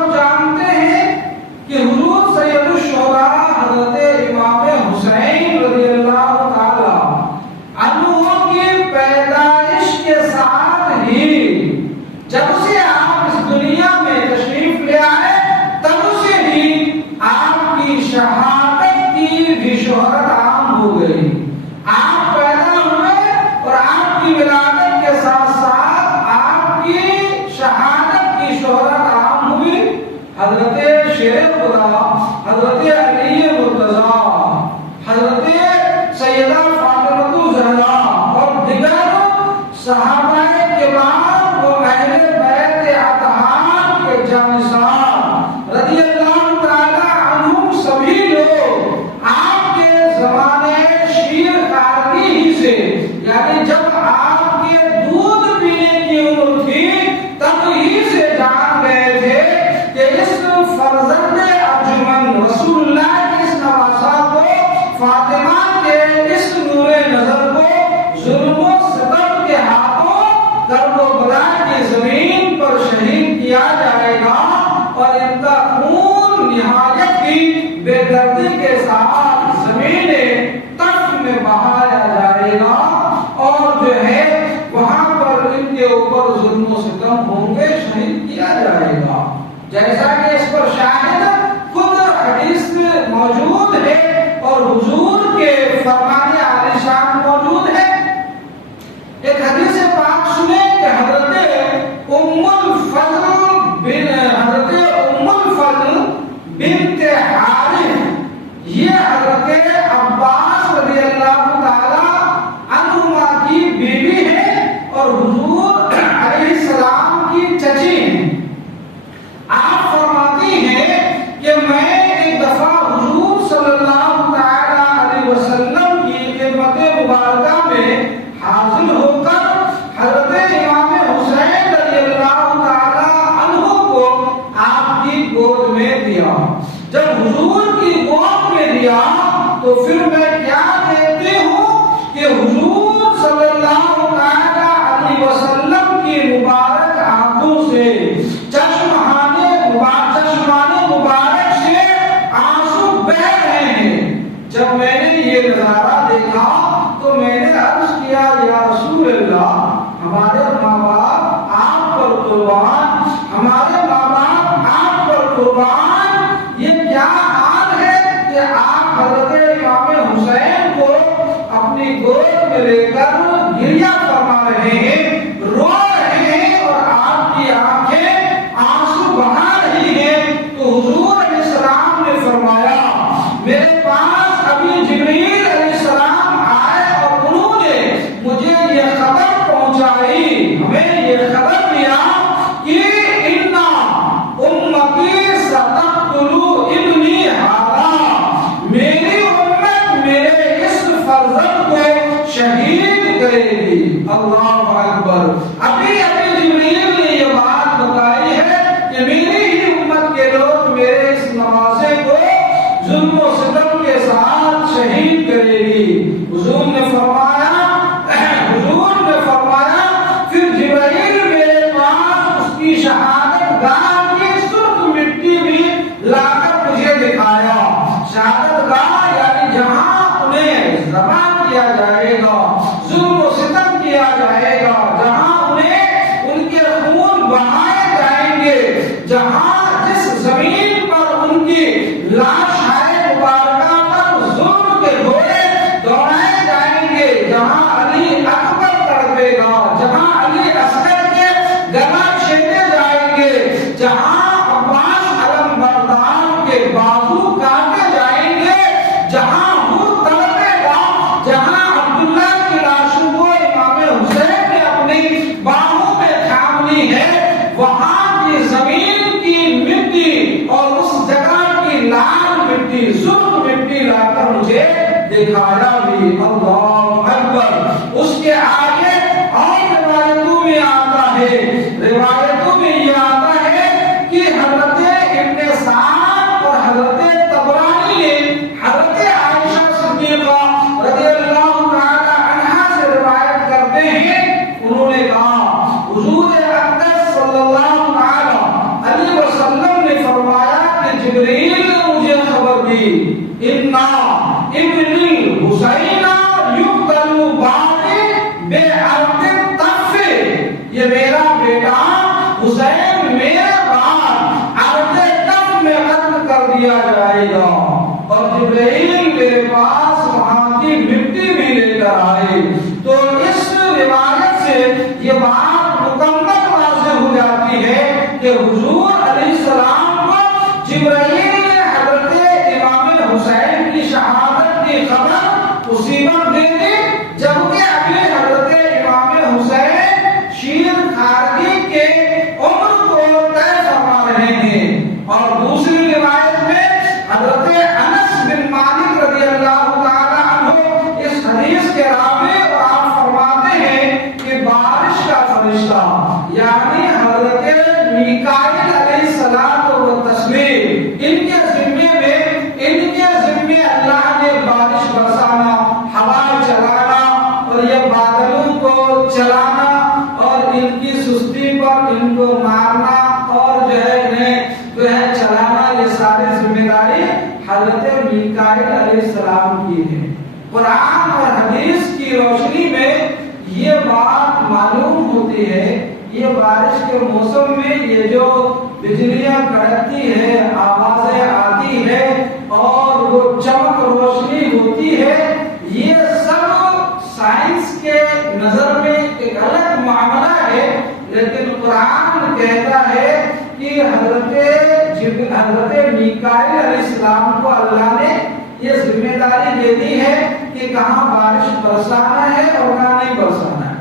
سب جانتے ہیں کہ حضور سید الشہداء حضرت امام حسین رضی اللہ تعالی عنہ کی پیدائش کے ساتھ ہی جب سے آپ اس دنیا میں تشریف لے آئے تب سے ہی آپ کی شہادت کی بھی شہرت عام ہو گئی. آپ پیدا ہوئے اور آپ کی ولادت کے ساتھ ساتھ آپ کی شہادت کی شہرت عام ہوئی. حضرت شیر خدا حضرت علی مرتضیٰ حضرت سیدہ فاطمہ الزہرا اور دیگر صحابہ کرام و اہل بیت اطہار کے جانشین رضی اللہ تعالی عنہم سبھی لوگ آپ کے زمانے شیر کاری ہی سے یعنی جب آپ کے دودھ پینے کی عمر تھی تب ہی سے جان گئے تھے کہ اس فرزند ارجمند رسول اللہ کے اس نواسہ کو فاطمہ کے اس نور نظر کو ظلم و ستم کے ہاتھوں کربلا کی زمین پر شہید کیا جائے گا اور ان کا خون نہایت ہی بے دردی کے ساتھ زمین تخت میں بہایا جائے گا اور جو ہے وہاں پر ان کے اوپر ظلم و ستم ہوں گے شہید کیا جائے گا. جیسا کہ اس پر شاہد خود حدیث موجود ہے اور حضور کے فرمان عالی شان موجود ہے. ایک حدیث پاک سنیں کہ حضرت ام الفضل بنت حارث یہ حضرت عباس رضی اللہ تعالی عنہما کی بیوی ہے اور حضور علیہ السلام کی چچی ہیں. آپ فرماتی ہیں کہ میں ایک دفعہ حضور صلی اللہ تعالی علیہ وسلم کی خدمت مبارکہ میں حاضر ہو کر حضرت امام حسین رضی اللہ تعالی عنہ کو آپ کی گود میں دیا. جب حضور کی گود میں دیا تو پھر میں کیا دیکھتی ہوں کہ حضور صلی اللہ تعالی علیہ وسلم کی مبارک آنکھوں سے چشمانے مبارک سے آنسو بہ رہے ہیں. جب میں نے یہ نظارہ دیکھا تو میں نے عرض کیا یا رسول اللہ ہمارے ماں باپ آپ پر قربان ہمارے ماں باپ آپ پر قربان یہ کیا حال ہے کہ آپ حضرت امام حسین کو اپنی گود میں لے کر گریہ فرما رہے ہیں رو رہے ہیں اور آپ کی آنکھیں آنسو بہا رہی ہیں. تو حضور علیہ السلام نے فرمایا میرے پاس ابھی جبریل علیہ السلام آئے اور انہوں نے مجھے یہ خبر پہنچائی ہمیں یہ خبر دیا کہ انا امتی ستقتل ابنی ھذا میری امت میرے اس فرزند کو شہید کرے گی. اللہ اکبر. ابھی جبریل نے یہ بات بتائی ہے کہ میری ہی امت کے لوگ میرے اس نواسے کو ظلم و ستم کے ساتھ شہید کرے گی. حضور نے فرمایا پھر جبریل میرے پاس اس کی شہادت گاہ کی سرخ مٹی بھی لا کر مجھے دکھایا. شہادت گاہ یعنی جہاں انہیں ذبح کیا جائے گا ظلم و ستم کیا جائے گا جہاں انہیں ان کے خون بہائے جائیں گے جہاں جس زمین پر ان کی لاش ہے مبارکہ پر ظلم کے گھوڑے دوڑائے جائیں گے جہاں علی اکبر تڑپے گا جہاں علی اصغر کے گلا چھیدے جائیں گے جہاں عباس علم بردار کے بازو کاٹے جائیں گے جہاں وہ تڑپے گا جہاں عبداللہ کی لاشوں کو امام حسین نے اپنی باہوں میں تھامنی ہے وہاں کی زمین کی مٹی اور اس جگہ کی لال مٹی سرخ مٹی لا کر مجھے دکھایا بھی. اللہ اکبر. اس کے آگے اور روایتوں میں آتا ہے یہ آتا ہے کہ حضرت ابن سعد اور حضرت طبرانی نے حضرت عائشہ صدیقہ رضی اللہ تعالی عنہا سے روایت کرتے ہیں انہوں نے کہا حضور اقدس صلی اللہ علیہ وسلم نے فرمایا کہ جبرائیل نے مجھے خبر دی انا ابن الحسین یقتل بعد بعرض الطف، یہ میرا بیٹا حسین میرے بعد عرض طف میں قتل کر دیا جائے گا۔ اور جبرائیل میرے پاس وہاں کی مٹی بھی لے کر آئے۔ تو اس روایت سے یہ بات مکمل واضح ہو جاتی ہے کہ حضور علیہ السلام کو جبرائیل نے حضرت امام حسین کی شہادت کی خبر اسی وقت دے دی جبکہ ابھی حضرت امام حسین شیر خارجی کے عمر کو طے فرما رہے ہیں۔ اور دوسری روایت میں حضرت انس بن مالک رضی اللہ تعالی عنہ اس حدیث کے راوی اور آپ فرماتے ہیں کہ بارش کا فرشتہ یعنی حضرت میکائیل علیہ السلام و تسلیم ان کے ذمے اللہ نے بارش برسانا، ہوا چلانا اور یہ بادلوں کو چلانا اور ان کی سستی پر ان کو مارنا اور جو ہے انہیں چلانا، یہ ساری ذمہ داری حضرت میکائیل علیہ السلام کی ہے۔ قرآن اور حدیث کی روشنی میں یہ بات معلوم ہوتی ہے، یہ بارش کے موسم میں یہ جو بجلیاں کڑکتی ہے، آوازیں آتی ہے اور وہ چمک روشنی ہوتی ہے، یہ سب سائنس کے نظر میں ایک الگ معاملہ ہے، لیکن قرآن کہتا ہے کہ حضرت میکائیل علیہ السلام کو اللہ نے یہ ذمہ داری دے دی ہے کہ کہاں بارش برسانا ہے اور کہاں نہیں برسانا ہے۔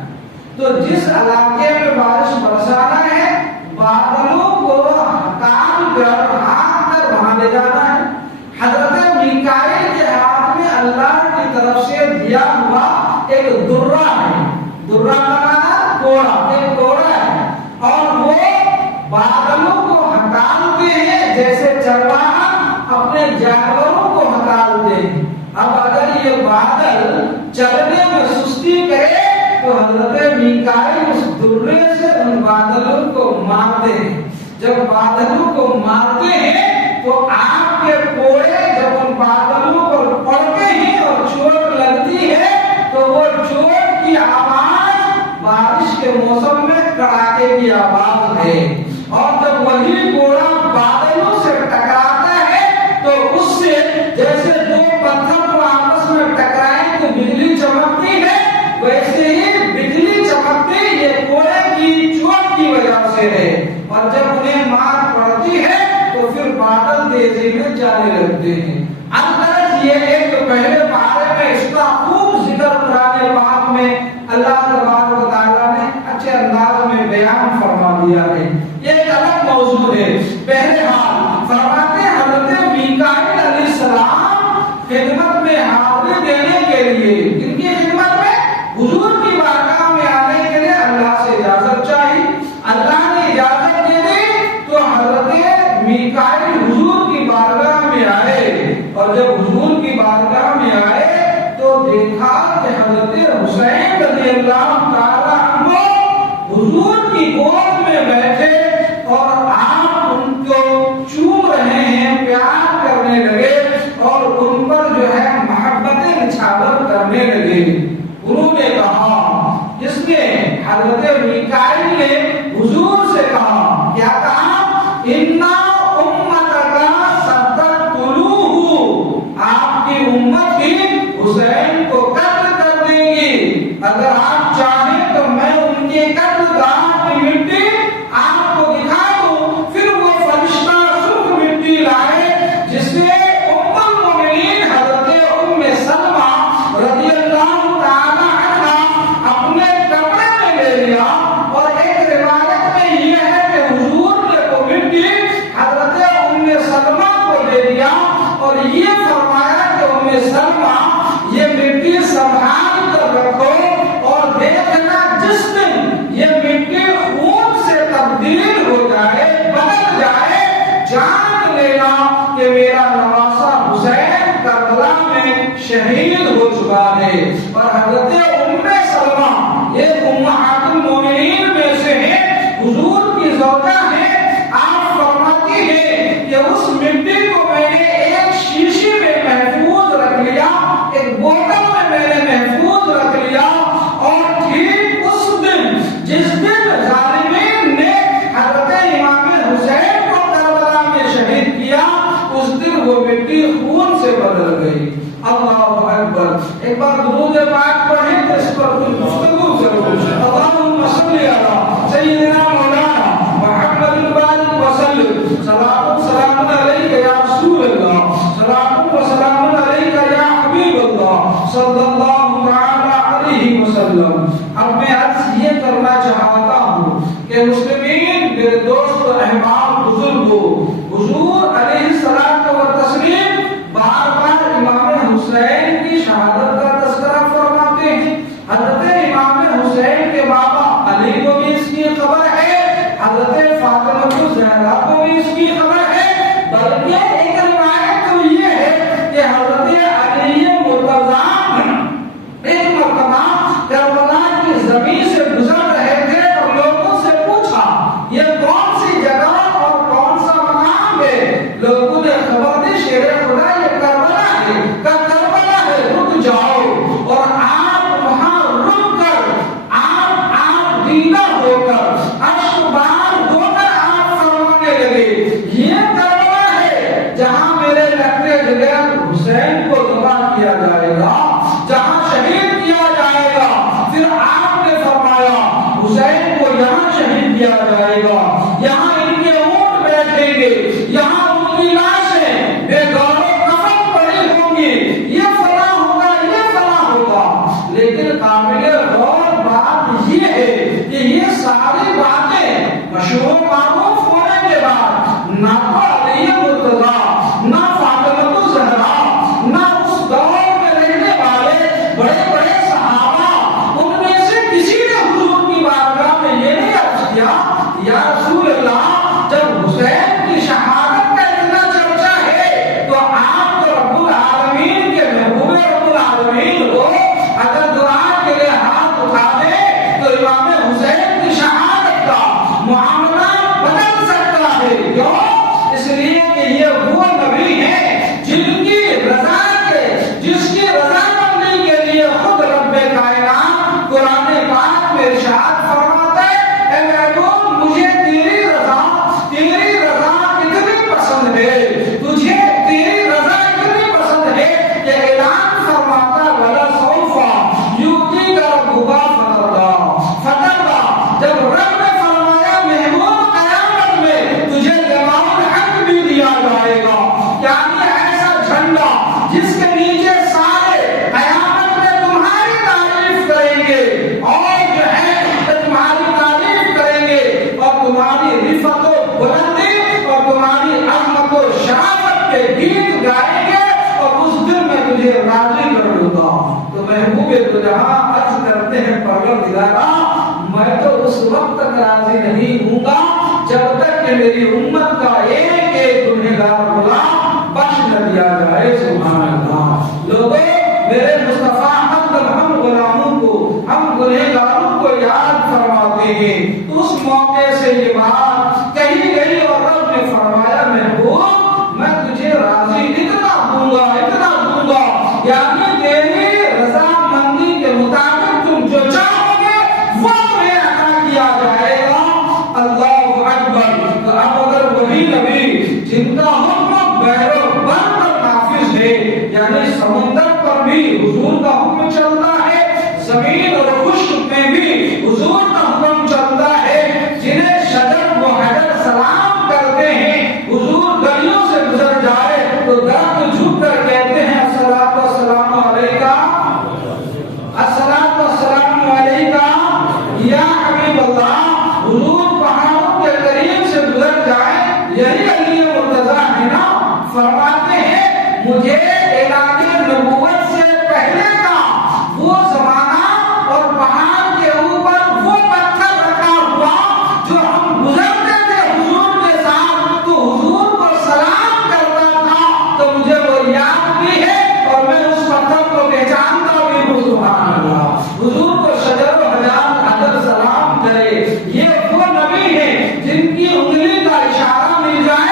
تو جس علاقے میں بارش برسانا ہے بادلوں کو ہٹال کر ہاتھ کر وہاں لے جانا ہے۔ حضرت میکائیل کے ہاتھ میں اللہ کی طرف سے دیا ہوا ایک درہ ہے، درہ کا معنی کوڑا، ایک کوڑا ہے اور وہ بادلوں کو ہٹالتے ہیں جیسے چرواہا اپنے جانوروں کو ہٹالتے ہیں۔ اب اگر یہ بادل چلنے میں سستی کرے تو حضرت میکائیل اس درے سے ان بادلوں کو مارتے ہیں۔ جب بادلوں کو مارتے ہیں تو آپ کے کوڑے جب ان بادلوں پر پڑتے ہیں اور چوٹ لگتی ہے تو وہ چوٹ کی آواز بارش کے موسم میں کڑاکے کی آواز ہے، اور جب وہی کوڑا بادلوں سے ٹکراتا ہے تو اس سے جیسے دو پتھر کو آپس میں ٹکرائیں تو بجلی چمکتی ہے، ویسے ہی بجلی چمکتی یہ کوڑے کی چوٹ کی وجہ سے ہے، اور جب انہیں مار پڑتی ہے تو پھر بادل تیزی میں جانے لگتے ہیں۔ اندرز یہ ایک پہلے بارے میں اس کا خوب ذکر قرآن پاک میں اللہ تبارک و تعالیٰ نے اچھے انداز میں بیان فرما دیا ہے، یہ ایک الگ موضوع ہے۔ بہرحال فرماتے ہیں حضرت میکائیل علیہ السلام خدمت میں حاضری دینے کے لیے، ان کی خدمت میں حضور کی بارگاہ میں آنے کے لیے اللہ سے اجازت چاہیے۔ اللہ نے اجازت دے دی تو حضرت میکائیل حضور کی بارگاہ میں آئے، اور جب حضور کی بارگاہ میں آئے تو دیکھا کہ حضرت حسین رضی اللہ تعالی عنہ حضور کی گود میں بیٹھے اور آپ ان کو چوم رہے ہیں، پیار کرنے لگے اور ان پر جو ہے محبتیں نچھاور کرنے لگے۔ انہوں نے کہا، جس نے حضرت میکائیل نے حضور سے کہا، کیا کہا؟ اِنَّا أُمَّتَكَ سَتَقْتُلُوهُ، آپ کی امت ہی حسین کو قتل کر دیں گی۔ اگر آپ چاہتے ایک بار درود پاک پڑھیں تو اس پر کچھ گفتگو ضرور ہے. اللہم صلی علی سیدنا مولانا محمد بارک وسلم. صلاۃ و سلام علیک یا رسول اللہ. صلاۃ و سلام علیک یا حبیب اللہ صلی اللہ تعالی علیہ وسلم. اب میں عرض یہ کرنا چاہتا ہوں کہ مسلمین میرے دوست و احباب بزرگوں، حضور علیہ الصلوۃ والتسلیم بار بار امام حسین کی شہادت کا تذکرہ فرماتے ہیں. حضرت امام حسین کے بابا علی کو بھی اس کی خبر ہے، حضرت فاطمہ الزہرا کو بھی اس کی خبر ہے، بلکہ ایک روایت تو یہ ہے کہ حضرت علی مرتضیٰ ایک مرتبہ کربلا کی زمین سے گزر رہے تھے اور لوگوں سے پوچھا یہ کون سی جگہ اور کون سا مقام ہے. لوگوں نے خبر دی شیر خدا یہ کربلا ہے. کربلا ہے، رک جاؤ. اور آپ وہاں رک کر آپ دیدہ ہو کر اشکبار ہو کر آپ فرمانے لگے یہ کربلا ہے جہاں میرے لٹے جگر حسین کو ذبح کیا جائے گا، جہاں شہید کیا جائے گا. پھر آپ نے فرمایا حسین کو یہاں شہید کیا جائے گا، یہاں ان کے اونٹ بیٹھیں گے، یہاں ان کی لاشیں بے گور و کفن پڑی ہوں گی، یہ فلاں ہوگا، یہ فلاں ہوگا. لیکن قابل غور بات یہ ہے کہ یہ ساری باتیں مشہور معروف ہونے کے بعد نہ تو علی مرتضیٰ، نہ فاطمہ الزہرا، نہ اس دور میں رہنے والے بڑے بڑے صحابہ ان میں سے کسی نے حضور کی بارگاہ میں یہ نہیں عرض کیا یا رسول اللہ جب حسین کی شہادت کا اتنا چرچا ہے تو آپ تو رب العالمین کے محبوب رب العالمین ہو، اگر دعا کے لیے ہاتھ اٹھا دیں تو امام حسین کی شہادت کا معاملہ بدل سکتا ہے. کیوں؟ اس لیے کہ یہ وہ نبی ہے جن کی رضا کے، جس کی رضا مندی کے لیے خود رب کائنات قرآن پاک میں ارشاد فرماتا ہے اے محبوب مجھے تیری رضا اتنی پسند ہے، تجھے تیری رضا اتنی پسند ہے کہ اعلان فرماتا ولا سوف یؤتی کا ربک فترضی. جب رب نے فرمایا محبوب قیامت میں تجھے جمال الحق بھی دیا جائے گا، یعنی ایسا جھنڈا جس کے نیچے سارے قیامت میں تمہاری تعریف کریں گے اور جو ہے تمہاری تعریف کریں گے اور تمہاری رفعت و بلندی اور تمہاری عظمت و شرافت کے گیت گائیں گے اور اس دن میں تجھے راضی کر دوں گا. تو محبوب تو جہاں عرض کرتے ہیں پروردگارا میں تو اس وقت تک راضی نہیں ہوں گا جب تک کہ میری امت کا ایک ایک گنہگار غلام بخش نہ دیا جائے. سبحان اللہ. لوگوں میرے مصطفیٰ ہم غلاموں کو، ہم گنہگاروں کو یاد فرماتے ہیں. اس موقع سے یہ بات کہی گئی اور رب نے فرمایا محبوب میں تجھے راضی اتنا دوں گا یعنی تیری رضا مندی کے مطابق تم جو چاہو گے وہ تمہیں عطا کیا جائے گا. اللہ اکبر. تو اب اگر وہی نبی جن کا حکم بحر و بر پر نافذ ہے، یعنی سمندر پر بھی حضور کا حکم چلتا ہے، زمین اور خشک میں بھی حضور کا حکم چلتا ہے، جنہیں شجر و حجر سلام کرتے ہیں، حضور گلیوں سے گزر جائے تو درخت جھک کر کہتے ہیں الصلاۃ والسلام علیکہ، الصلاۃ والسلام علیکہ یا حبیب اللہ. حضور پہاڑوں کے قریب سے گزر جائے، یہی علی مرتضیٰ ہے نا، فرماتے ہیں مجھے اعلان نبوت سے پہلے کا وہ زمانہ اور پہاڑ کے اوپر وہ پتھر رکھا ہوا جو ہم گزرتے تھے حضور کے ساتھ تو حضور کو سلام کرتا تھا، تو مجھے وہ یاد بھی ہے اور میں اس پتھر کو پہچانتا بھی ہوں. سبحان اللہ. حضور کو شجر و حجر سلام کرے. یہ وہ نبی ہے جن کی انگلی کا اشارہ مل جائے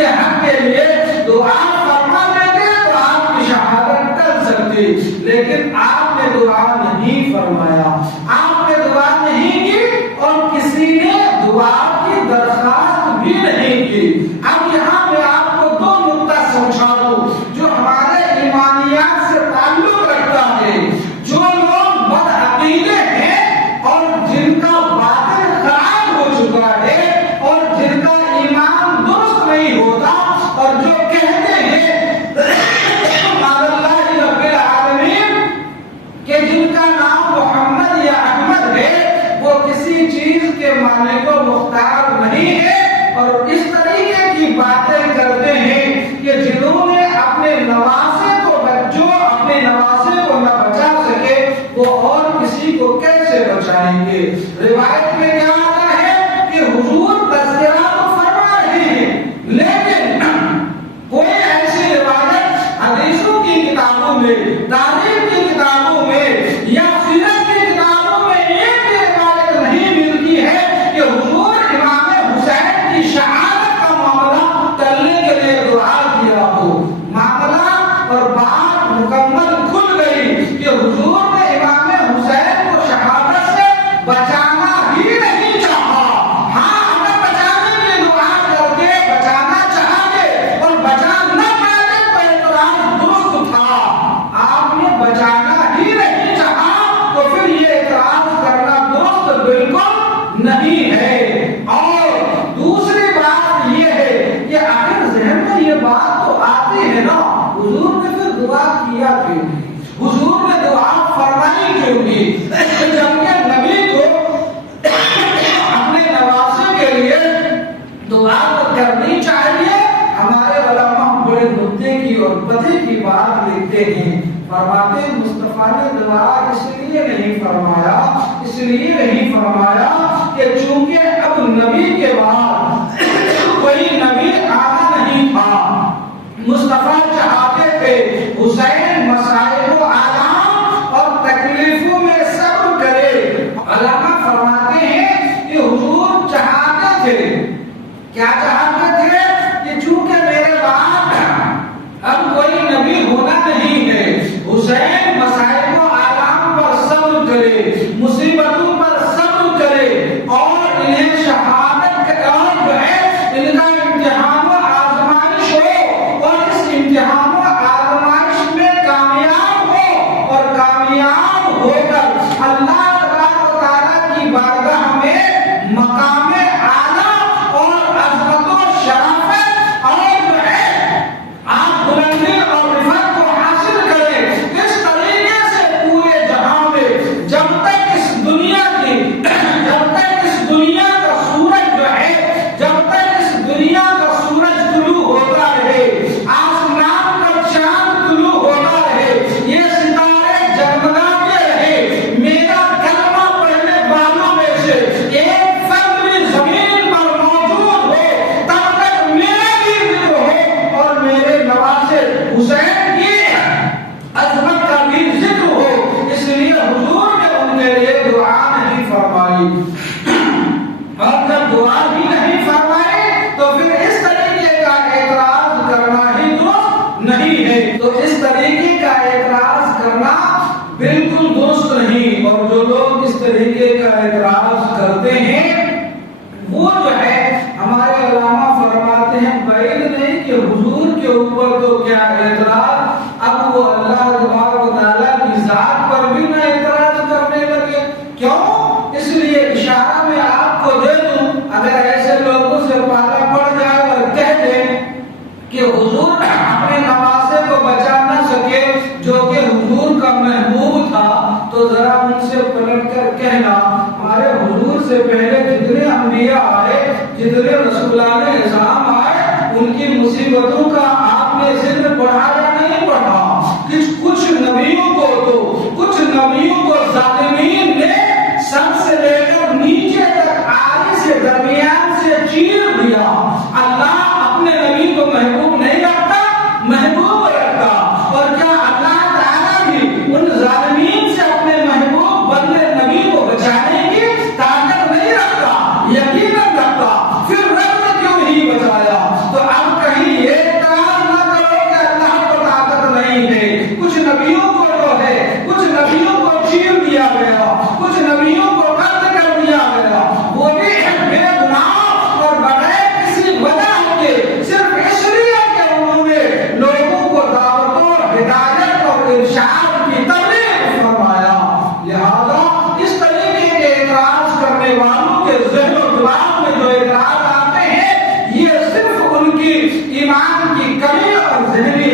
کے حق کے لیے دعا فرما دیتے تو آپ کی شہادت کر سکتے، لیکن آپ نے دعا نہیں فرمایا، آپ نے دعا نہیں کی اور کسی نے دعا کی درخواست بھی نہیں کی۔ اب یہاں میں آپ کو دو نقطہ سمجھا دوں جو ہمارے ایمانیات سے تعلق رکھتا ہے۔ جو لوگ بدعقیدے ہیں اور جن کا باطن خراب ہو چکا ہے اور جن کا ایمان درست نہیں ہوتا اور جو کہتے ہیں رب العالمین کہ جن کا نام محمد یا احمد ہے وہ کسی چیز کے مالک و مختار نہیں ہے، اور اس طریقے کی باتیں کرتے ہیں کہ جنہوں نے اپنے نواسے کو جو اپنے نواسے کو نہ بچا سکے وہ اور کسی کو کیسے بچائیں گے۔ روایت میں کیا آتا ہے کہ حضور تذکرہ تو فرما رہے ہیں، لیکن کوئی ایسی روایت حدیثوں کی کتابوں میں، تاریخ کی کتابوں میں یا سیرت کی کتابوں میں ایک بھی روایت نہیں ملتی ہے کہ حضور امام حسین کی شہادت کا معاملہ کرنے کے لیے دعا کیا ہو۔ معاملہ اور بات مکمل کھل گئی کہ حضور نے امام حسین کو شہادت سے بچانا ہی نہیں چاہا۔ ہاں، اگر بچانے کی دعا کر کے بچانا چاہتے اور بچا نہ پائے تو اعتراض درست تھا۔ آپ نے بچانا ہی نہیں چاہا تو پھر یہ اعتراض کرنا درست بالکل نہیں ہے۔ اور دوسری بات یہ ہے کہ آخر ذہن میں یہ بات تو آتی ہے نا، حضور نے پھر دعا کیا کیوں نہیں؟ حضور نے دعا فرمائی کیوں نہیں؟ جبکہ نبی کو اپنے نواسے کے لیے دعا تو کرنی چاہیے۔ ہمارے علماء بڑے نکتے کی اور پتے کی بات لکھتے ہیں، فرماتے ہیں مصطفیٰ نے دعا اس لیے نہیں فرمایا، اس لیے نہیں فرمایا کہ چونکہ اب نبی کے بعد کوئی نبی آنا نہیں تھا۔ مصطفیٰ چاہتے تھے حسین مصائب و آلام اور تکلیفوں میں صبر کرے۔ علماء فرماتے ہیں کہ حضور چاہتے تھے، کیا چاہتے تھے کہ چونکہ میرے بعد اب کوئی نبی ہونا نہیں ہے، حسین مصائب و آلام پر صبر کرے، مصیبتوں پر صبر کرے اور انہیں شہادت کا جو ہے ان کا امتحان و آزمائش ہو اور اس امتحان و آزمائش میں کامیاب ہو اور کامیاب ہو کر اللہ تبارک و تعالیٰ کی بارگاہ میں مقام اعلیٰ اور عظمت و شرافت اور جو ہے آپ بلندی اور رفعت کو حاصل کریں۔ اس طریقے سے پورے جہاں میں جب تک اس دنیا کا سورج جو ہے، جب تک اس دنیا کا سورج طلوع ہوتا رہے، آسمان پر چاند طلوع ہوتا رہے، یہ ستارے جگمگاتے رہے، میرا کلمہ پڑھنے والوں میں سے ایک فرد بھی زمین پر موجود ہو، تب تک میرا بھی ذکر ہو اور میرے نواسے حسین کی عظمت کا بھی ذکر ہو۔ اس لیے حضور نے ان کے لیے دعا نہیں فرمائی، اور جب دعا بھی نہیں فرمائی تو پھر اس طریقے کا اعتراض کرنا ہی درست نہیں ہے۔ تو اس طریقے کا اعتراض کرنا بالکل درست نہیں، اور جو لوگ اس طریقے کا اعتراض کرتے ہیں وہ جو ہے ہمارے علماء فرماتے ہیں بعید نہیں کہ حضور کے اوپر تو کیا اعتراض، اب وہ اللہ تبارک و تعالیٰ کی ذات پر بھی نہ اعتراض کرنے لگے۔ کیوں؟ اس لیے اشارہ میں آپ کو دے دوں، اگر ایسے لوگوں سے پالا پڑ جائے اور کہہ دیں کہ حضور اپنے نواسے کو بچا نہ سکے جو کہ حضور کا محبوب تھا، تو ذرا ان سے پلٹ کر کہنا ہمارے حضور سے پہلے جتنے انبیاء آئے، جتنے رسولان اعظام آئے، ان کی مصیبتوں کا آپ نے ذکر پڑھا یا نہیں پڑھا؟ کچھ نبیوں کو ظالمین نے سب سے لے کر نیچے تک آگے سے درمیان سے چیر دیا۔ اللہ اپنے نبی کو محبوب نہیں رکھتا، محبوب رکھتا، اور کیا اللہ تعالیٰ بھی ان ظالمین سے اپنے محبوب بندے نبی کو بچانے کی طاقت نہیں رکھتا؟ یقیناً رکھتا، پھر رب نے کیوں نہیں بچایا؟ تو اب کہیں اشاعت کی تبلیغ فرمایا. لہذا اس طریقے کے اعتراض کرنے والوں کے ذہن و دماغ میں جو اعتراض آتے ہیں یہ صرف ان کی ایمان کی کمی اور ذہنی